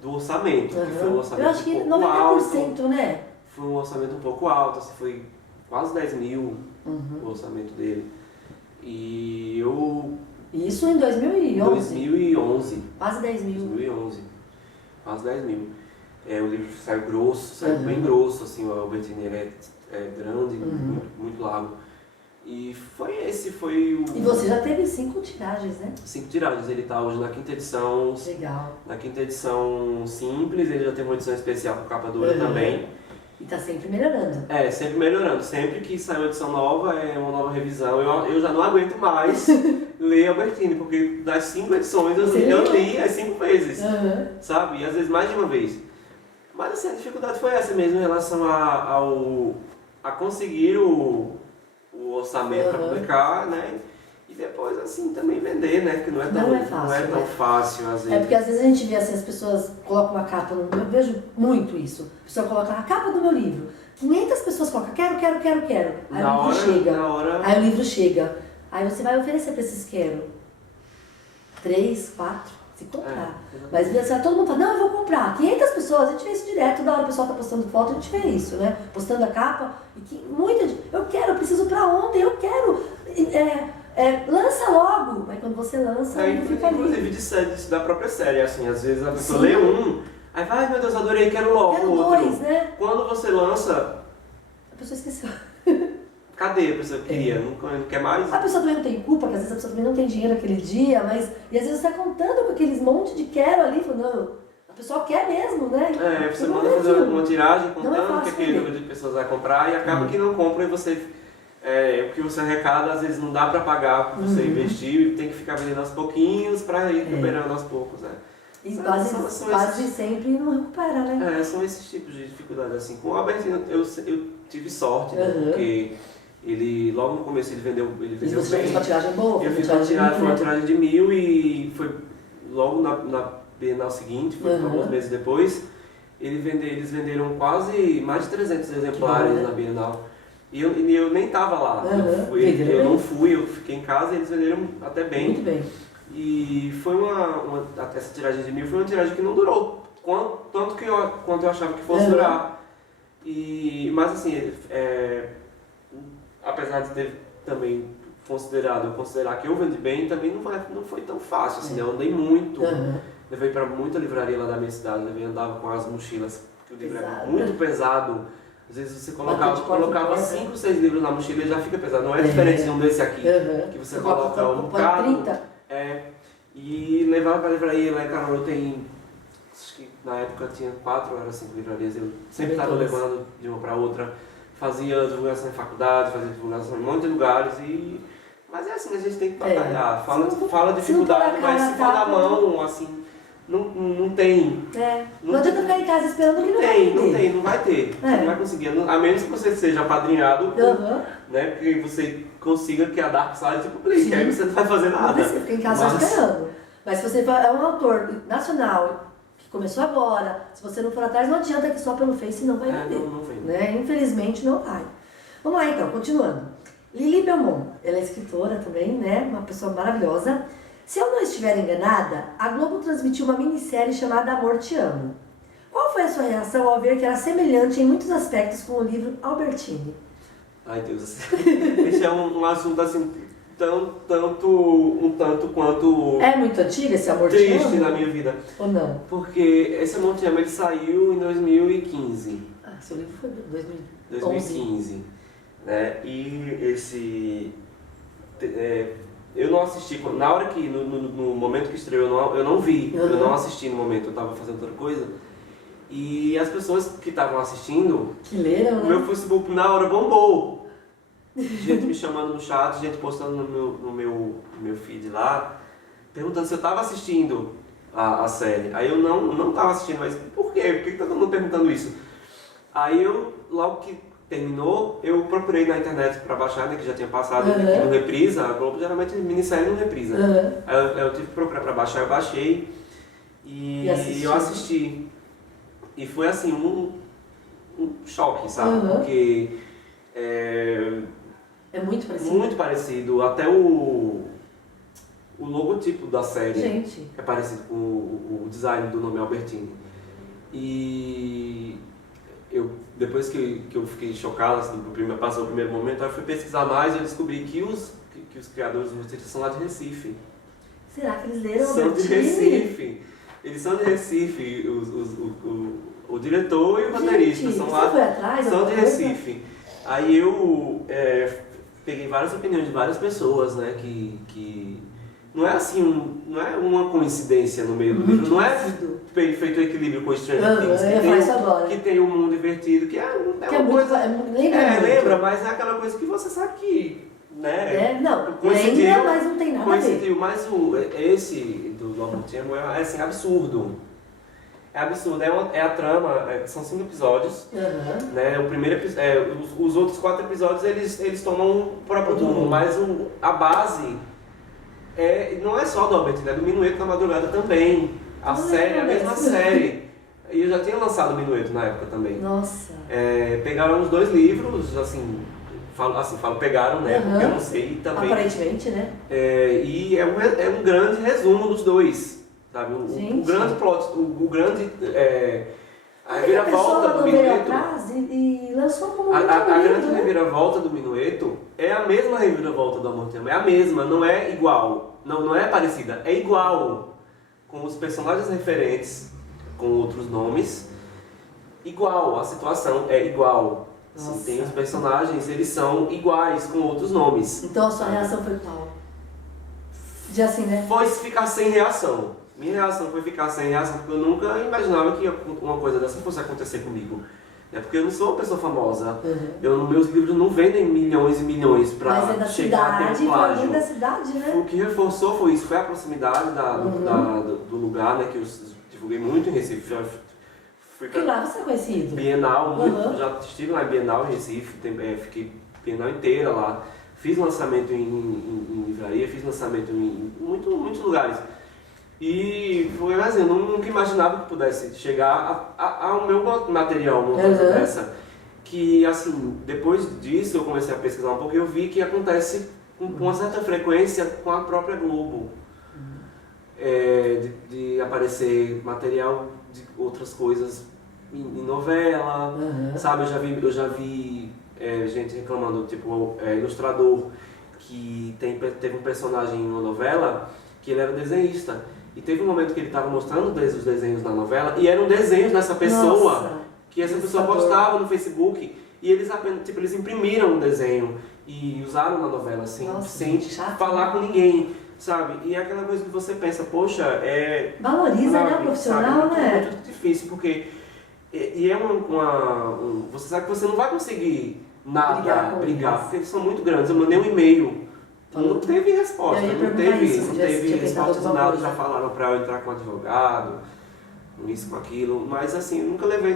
do orçamento, que foi um orçamento eu acho que um pouco 90%, alto, né? Foi um orçamento um pouco alto, assim, foi quase 10 mil o orçamento dele. E eu... Isso em 2011? 2011. Quase 10 mil. 2011. Quase 10 mil. O livro saiu grosso, saiu bem grosso, assim, o Albertini é grande, muito largo. E foi o... E você já teve 5 tiragens, né? 5 tiragens, ele está hoje na 5ª edição. Legal. Na 5ª edição simples, ele já tem uma edição especial com capa dura também. E está sempre melhorando. Sempre melhorando. Sempre que sai uma edição nova, é uma nova revisão. Eu já não aguento mais ler Albertini, porque das 5 edições eu li as 5 vezes, sabe? E às vezes mais de uma vez. Mas assim, a dificuldade foi essa mesmo em relação a conseguir o orçamento para publicar, né? E depois assim também vender, né? Porque não é tão fácil às vezes. Porque às vezes a gente vê assim, as pessoas colocam uma capa, eu vejo muito isso. A pessoa coloca a capa do meu livro. 500 pessoas colocam, quero. Aí o livro chega. Aí o livro chega. Aí você vai oferecer para esses quero. 3, 4. Se comprar. Mas todo mundo fala, não, eu vou comprar. 500 pessoas, a gente vê isso direto, toda hora o pessoal tá postando foto, a gente vê isso, né? Postando a capa, eu preciso pra ontem, eu quero, lança logo. Aí quando você lança, fica ali. Inclusive da própria série, assim, às vezes a pessoa lê aí vai, meu Deus, adorei, quero logo quero outro. 2, né? Quando você lança, a pessoa esqueceu. Cadê a pessoa que queria? Não quer mais? A pessoa também não tem culpa, porque às vezes a pessoa também não tem dinheiro naquele dia, e às vezes você está contando com aqueles monte de quero ali, falando, não, a pessoa quer mesmo, né? Você manda fazer uma tiragem contando que aquele número de pessoas vai comprar e acaba que não compra e você... o que você arrecada às vezes não dá para pagar o que você investiu e tem que ficar vendendo aos pouquinhos para ir recuperando aos poucos, né? E quase sempre não recupera, né? São esses tipos de dificuldades, assim. Com o Albertini eu tive sorte, né? Porque... Ele, logo no começo, ele vendeu bem. E você já fez uma tiragem boa? Eu fiz uma tiragem de 1000 e foi logo na Bienal seguinte, foi alguns meses depois. Eles venderam quase mais de 300 exemplares na Bienal. E eu nem estava lá. Eu não fui, eu fiquei em casa e eles venderam até bem. Muito bem. E foi essa tiragem de 1000 foi uma tiragem que não durou tanto quanto eu achava que fosse durar. Mas assim, apesar de ter também considerar que eu vendi bem, também não foi tão fácil, assim, né? Eu andei muito, levei para muita livraria lá da minha cidade, andava com as mochilas, porque o livro é muito pesado. Às vezes você colocava 5, 6 livros na mochila e já fica pesado, não é diferente de um desse aqui, que você coloca um bocado. E levava para a livraria, lá em Caruaru tem, acho que na época tinha 4 ou 5 livrarias, eu sempre estava levando de uma para outra, fazia divulgação em faculdade, fazia divulgação em um monte de lugares, mas é assim, a gente tem que batalhar, fala dificuldade, mas se for na mão, assim, não tem. Não adianta ficar em casa esperando que não vai ter. Não vai ter, você não vai conseguir, a menos que você seja apadrinhado, né, que você consiga que a Dark Side te publique, que aí você não vai fazer nada. Você fica em casa só esperando. Mas se você é um autor nacional, que começou agora, se você não for atrás, não adianta que só pelo Face não vai vender. Não vem. Né? Infelizmente não vai. Vamos lá então, continuando. Lili Belmont, ela é escritora também, né? Uma pessoa maravilhosa. Se eu não estiver enganada, a Globo transmitiu uma minissérie chamada Amor, Te Amo. Qual foi a sua reação ao ver que era semelhante em muitos aspectos com o livro Albertine? Ai, Deus. Esse é um assunto assim, um tanto quanto... É muito antigo esse Amor, Te Amo? Triste na minha vida. Ou não? Porque esse Amor, Te Amo, ele saiu em 2015. Seu livro foi 2015. Né? E esse... eu não assisti, na hora que, no momento que estreou, eu não vi. Eu não assisti no momento, eu estava fazendo outra coisa. E as pessoas que estavam assistindo, que leram, o meu Facebook na hora bombou. Gente me chamando no chat, gente postando no meu feed lá, perguntando se eu estava assistindo a série. Aí eu não estava assistindo, mas por quê? Por que tá todo mundo perguntando isso? Aí logo que terminou, eu procurei na internet para baixar, né, que já tinha passado aqui no Reprisa. A Globo geralmente minissérie não reprisa. Aí eu tive que procurar para baixar, eu baixei e eu assisti. E foi assim, um choque, sabe? Porque é muito parecido. Muito parecido. Até o logotipo da série é parecido com o design do nome Albertine. E depois que eu fiquei chocado, assim, passou o primeiro momento, aí eu fui pesquisar mais e eu descobri que os criadores do roteiro são lá de Recife. Será que eles leram São de Recife. Eles são de Recife, o diretor e o roteirista são lá, foi atrás, são de Recife. Aí eu peguei várias opiniões de várias pessoas, né, que não é assim, não é uma coincidência no meio do livro, não é feito equilíbrio com Stranger Things, que tem um mundo invertido, que é uma coisa... Lembra, mas é aquela coisa que você sabe que... Né? Lembra, mas não tem nada a ver. Mas esse do Amor, Te Amo é assim, absurdo. É absurdo, é a trama, são 5 episódios, né? O primeiro os outros 4 episódios eles tomam o próprio rumo, mas a base não é só do Albertine, é do Minueto da Madrugada também. A série é a mesma série. E eu já tinha lançado o Minueto na época também. Nossa. Pegaram os 2 livros, falo pegaram, né? Porque eu não sei também. Aparentemente, né? E é um grande resumo dos 2. Sabe? O grande plot, o grande... a reviravolta do Minueto... E lançou como a grande reviravolta do Minueto é a mesma reviravolta do Amor, Te Amo. É a mesma, não é igual. Não é parecida, é igual. Com os personagens referentes, com outros nomes. Igual, a situação é igual. Assim, tem os personagens, eles são iguais, com outros nomes. Então a sua reação foi qual? De assim, né? Foi ficar sem reação. Minha reação foi ficar sem reação, porque eu nunca imaginava que uma coisa dessa fosse acontecer comigo. Porque eu não sou uma pessoa famosa. Meus livros não vendem milhões e milhões para chegar a ter um plágio. Da cidade, né? O que reforçou foi isso, foi a proximidade do lugar, né, que eu divulguei muito em Recife. Porque lá você é conhecido. Bienal, já estive lá em Bienal em Recife, fiquei Bienal inteira lá. Fiz lançamento em livraria, fiz lançamento em muitos lugares. E foi assim, eu nunca imaginava que pudesse chegar ao meu material, uma coisa dessa. Que assim, depois disso eu comecei a pesquisar um pouco e eu vi que acontece com uma certa frequência com a própria Globo. De aparecer material de outras coisas em novela, sabe? Eu já vi gente reclamando, tipo, ilustrador que teve um personagem em uma novela que ele era desenhista. E teve um momento que ele estava mostrando os desenhos na novela e eram desenhos dessa pessoa. Nossa, que essa pessoa postava no Facebook e eles apenas, tipo, eles imprimiram o desenho e usaram na novela, assim, nossa, sem chato, falar com ninguém, sabe? E é aquela coisa que você pensa, poxa, valoriza, sabe, né, o profissional, sabe? né? Muito difícil, porque você sabe que você não vai conseguir nada brigar porque eles são muito grandes. Eu mandei um e-mail, não teve resposta, não teve resposta de nada, já falaram pra eu entrar com um advogado, com isso, com aquilo, mas assim, nunca levei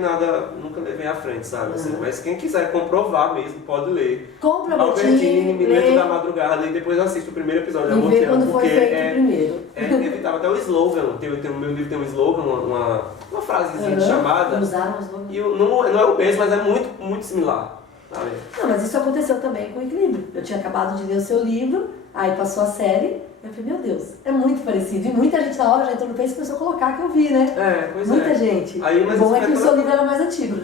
à frente, sabe? Assim, mas quem quiser comprovar mesmo, pode ler. Compra Albertine, Minuto da Madrugada, e depois assiste o primeiro episódio. E vê quando foi feito o primeiro. É inevitável, até o slogan, no meu livro tem um slogan, uma frasezinha de chamada. Usaram o slogan. E não é o mesmo, mas é muito, muito similar. Sabe? Não, mas isso aconteceu também com o Equilíbrio. Eu tinha acabado de ler o seu livro, aí passou a série, eu falei, meu Deus, é muito parecido. E muita gente na hora já entrou no Face e começou a colocar que eu vi, né? Pois muita gente. Aí, o bom é que o seu livro era mais antigo.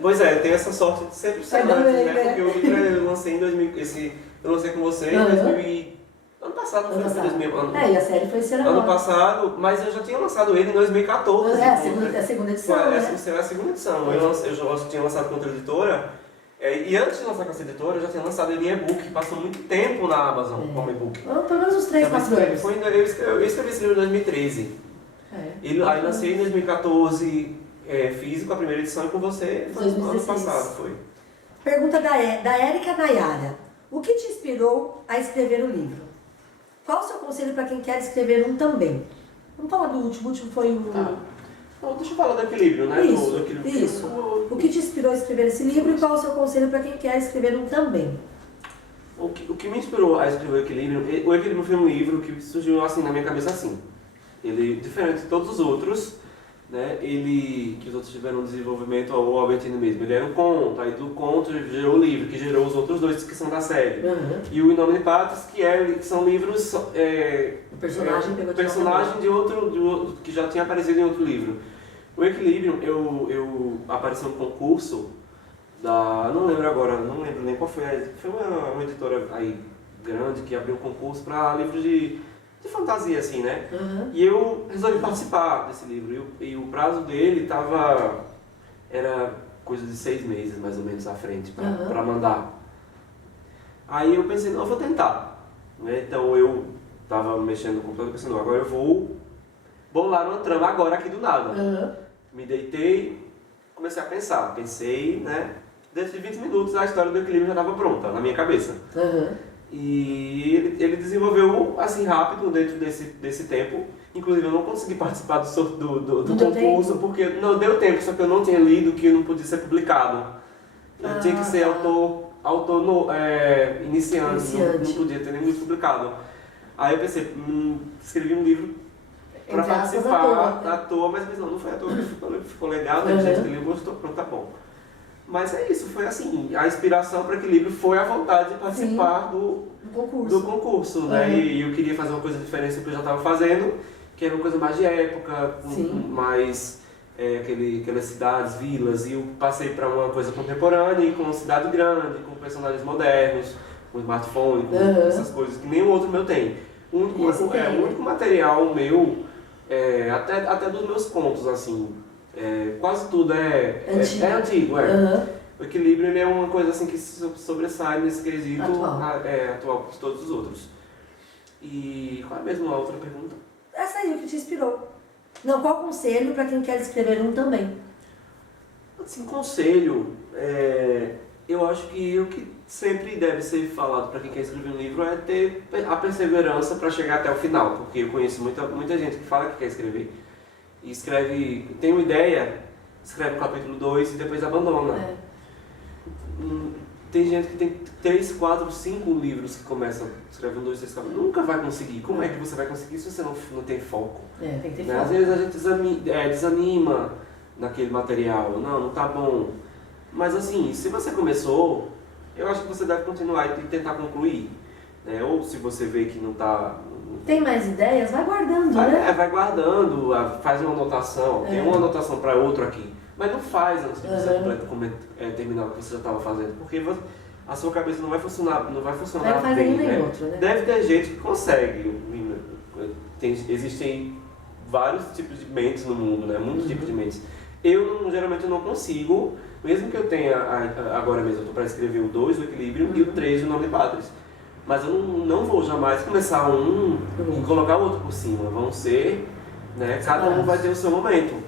Pois tem essa sorte de sempre ser antes, né? Porque o livro eu lancei em 2000, eu lancei com você em 2000 ano passado, não foi 2000 e a série foi esse ano passado, mas eu já tinha lançado ele em 2014. É a segunda edição, é a segunda edição. Eu já tinha lançado com outra editora. E antes de lançar com essa editora, eu já tinha lançado ele em e-book, passou muito tempo na Amazon como e-book. Pelo menos uns 3, 4 anos. Eu escrevi esse livro em 2013. Aí lancei em 2014, físico, a primeira edição, e com você foi no ano passado. Foi. Pergunta da Érica Nayara. O que te inspirou a escrever o livro? Qual o seu conselho para quem quer escrever um também? Vamos falar do último. O último foi o... Bom, deixa eu falar do equilíbrio, né? Isso. O que te inspirou a escrever esse livro e qual o seu conselho para quem quer escrever um também? O que me inspirou a escrever o Equilíbrio foi um livro que surgiu assim na minha cabeça assim. Ele, diferente de todos os outros, né? Que os outros tiveram um desenvolvimento ao Albertino mesmo. Ele era um conto, aí do conto gerou o livro, que gerou os outros dois que são da série. E o In Nomine Patris, que são livros... o personagem de outro, que já tinha aparecido em outro livro. O Equilíbrio, eu apareci no concurso não lembro agora, não lembro nem qual foi. Foi uma editora aí grande que abriu um concurso para livros de fantasia, assim, né? E eu resolvi participar desse livro. E o prazo dele era coisa de 6 meses, mais ou menos, à frente, para mandar. Aí eu pensei, não, eu vou tentar. Né? Então eu estava mexendo no computador pensando, agora eu vou bolar uma trama agora aqui do nada. Me deitei, comecei a pensar. Pensei, né? Dentro de 20 minutos a história do Equilíbrio já estava pronta, na minha cabeça. E ele desenvolveu assim rápido dentro desse tempo. Inclusive eu não consegui participar do concurso porque não deu tempo, só que eu não tinha lido que não podia ser publicado. Eu tinha que ser autor iniciante. Não podia ter nem muito publicado. Aí eu pensei, escrevi um livro para participar à toa, mas não foi à toa, ficou legal, tem gente que leu, gostou, pronto, tá bom. Mas é isso, foi assim, a inspiração para aquele livro foi a vontade de participar do concurso, né? E eu queria fazer uma coisa diferente do que eu já estava fazendo, que era uma coisa mais de época, mais aquelas cidades, vilas, e eu passei para uma coisa contemporânea, com uma cidade grande, com personagens modernos, com smartphone, com essas coisas que nenhum outro meu tem. O único material meu, até dos meus contos, assim, quase tudo é antigo. O Equilíbrio ele é uma coisa assim que sobressai nesse quesito atual de todos os outros. E qual é mesmo a outra pergunta? Essa aí, o que te inspirou. Não, qual conselho para quem quer escrever um também? Assim, conselho, eu acho que o que sempre deve ser falado para quem quer escrever um livro é ter a perseverança para chegar até o final, porque eu conheço muita gente que fala que quer escrever e escreve, tem uma ideia, escreve o capítulo 2 e depois abandona. Tem gente que tem 3, 4, 5 livros que começam, escreve 1, 2, 3, 4, nunca vai conseguir. Como é que você vai conseguir se você não tem foco? Tem que ter né? foco. Às vezes a gente desanima naquele material, não tá bom. Mas assim, se você começou, eu acho que você deve continuar e tentar concluir. Né? Ou se você vê que não Tem mais ideias? Vai guardando, né? Vai guardando, faz uma anotação, tem uma anotação para outro aqui. Mas não faz antes de você terminar o que você já estava fazendo, porque a sua cabeça não vai funcionar bem, né? Outro, né? Deve ter gente que consegue. Existem vários tipos de mentes no mundo, né? Muitos tipos de mentes. Geralmente eu não consigo, mesmo que eu tenha, agora mesmo, eu estou para escrever o 2, o Equilíbrio, e o 3, o Nome de Padres. Mas eu não vou jamais começar e colocar o outro por cima. Vão ser, né? Cada um vai ter o seu momento.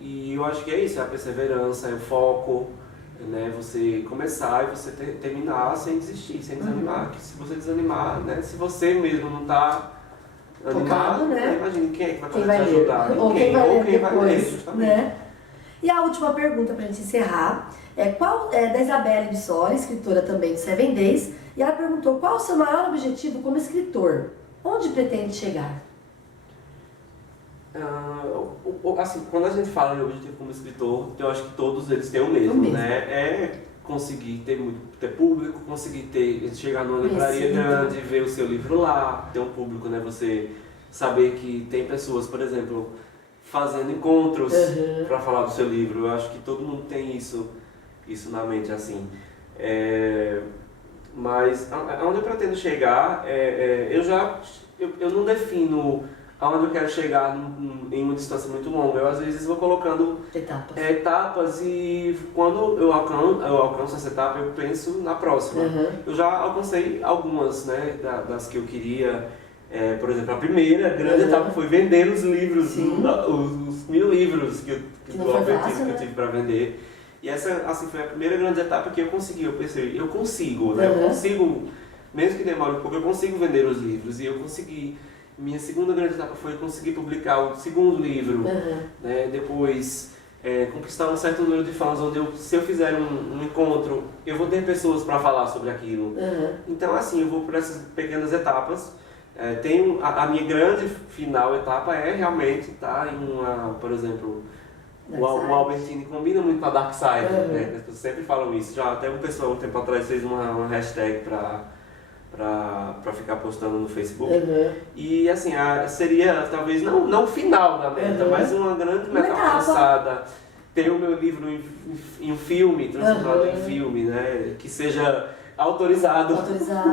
E eu acho que é isso, é a perseverança, é o foco, né? Você começar e você terminar sem desistir, sem desanimar. Que se você desanimar, né? Se você mesmo não está animado, né? Imagine quem é que vai poder te ajudar. Ou quem vai ler, justamente. Né? E a última pergunta para a gente encerrar é da Isabelle Bissoli, escritora também de 7 Days, e ela perguntou qual o seu maior objetivo como escritor? Onde pretende chegar? Assim, quando a gente fala de objetivo como escritor, eu acho que todos eles têm o mesmo, né? É conseguir ter público, conseguir chegar numa livraria grande, ver o seu livro lá, ter um público, né? Você saber que tem pessoas, por exemplo, fazendo encontros para falar do seu livro. Eu acho que todo mundo tem isso na mente, assim. Mas aonde eu pretendo chegar, eu não defino aonde eu quero chegar em uma distância muito longa. Eu às vezes vou colocando etapas e quando eu alcanço essa etapa, eu penso na próxima. Eu já alcancei algumas, né, das que eu queria. Por exemplo, a primeira grande etapa foi vender os livros, os 1000 livros que eu tive para vender. E essa assim, foi a primeira grande etapa que eu consegui. Eu pensei, eu consigo, né? Eu consigo, mesmo que demore um pouco, eu consigo vender os livros. E eu consegui. Minha segunda grande etapa foi conseguir publicar o segundo livro, né? Depois conquistar um certo número de fãs, onde se eu fizer um encontro, eu vou ter pessoas para falar sobre aquilo. Então, assim, eu vou por essas pequenas etapas. A minha grande final etapa é realmente estar em uma, por exemplo, o Albertine combina muito com a Dark Side, né? As pessoas sempre falam isso. Já até um pessoal um tempo atrás fez uma hashtag para ficar postando no Facebook. E assim, seria talvez não o final da meta, mas uma grande meta alcançada. Ter o meu livro em um filme, transformado em filme, né? Que seja autorizado.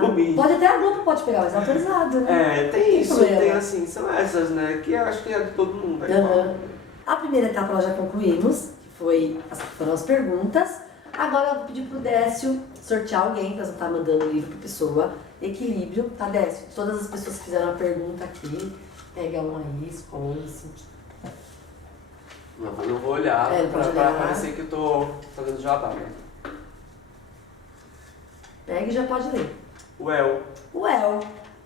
Por mim. Pode até a Globo pode pegar, mas é autorizado, né? Tem isso, tem assim, são essas, né? Que eu acho que é de todo mundo. A primeira etapa nós já concluímos, que foram as perguntas. Agora eu vou pedir pro Décio sortear alguém, nós vamos estar mandando o livro pra pessoa. Equilíbrio, tá, Décio? Todas as pessoas que fizeram a pergunta aqui, pega um aí, escolhe, assim. Não vou olhar, pra parecer que eu tô fazendo jabá, né? Pega e já pode ler.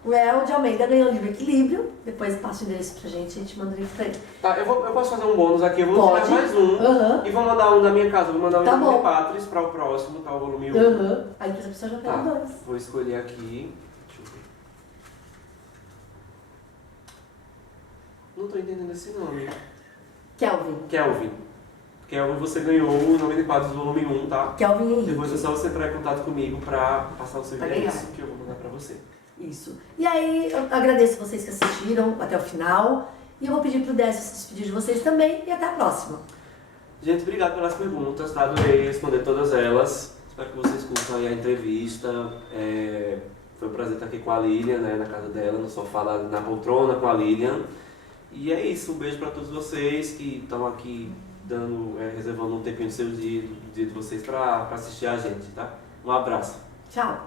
O El de Almeida ganhou o livro Equilíbrio. Depois passa o endereço pra gente, a gente manda o livro pra ele. Tá, eu posso fazer um bônus aqui, eu vou tirar mais um. E vou mandar um da minha casa, vou mandar um da minha Patris para o próximo, tá? O volume 1. Aí depois a pessoa já pega dois. Vou escolher aqui. Deixa eu ver. Não tô entendendo esse nome. Kelvin, você ganhou o Nome de Padres volume 1, tá? Kelvin Henrique. Depois é só você entrar em contato comigo pra passar o seu endereço que eu vou mandar pra você. Isso. E aí, eu agradeço vocês que assistiram até o final. E eu vou pedir pro Décio se despedir de vocês também. E até a próxima. Gente, obrigado pelas perguntas, tá? Adorei responder todas elas. Espero que vocês curtam aí a entrevista. Foi um prazer estar aqui com a Lilian, né? Na casa dela, no sofá, na poltrona com a Lilian. E é isso. Um beijo pra todos vocês que estão aqui reservando um tempinho do seu dia, do dia de vocês pra assistir a gente, tá? Um abraço. Tchau.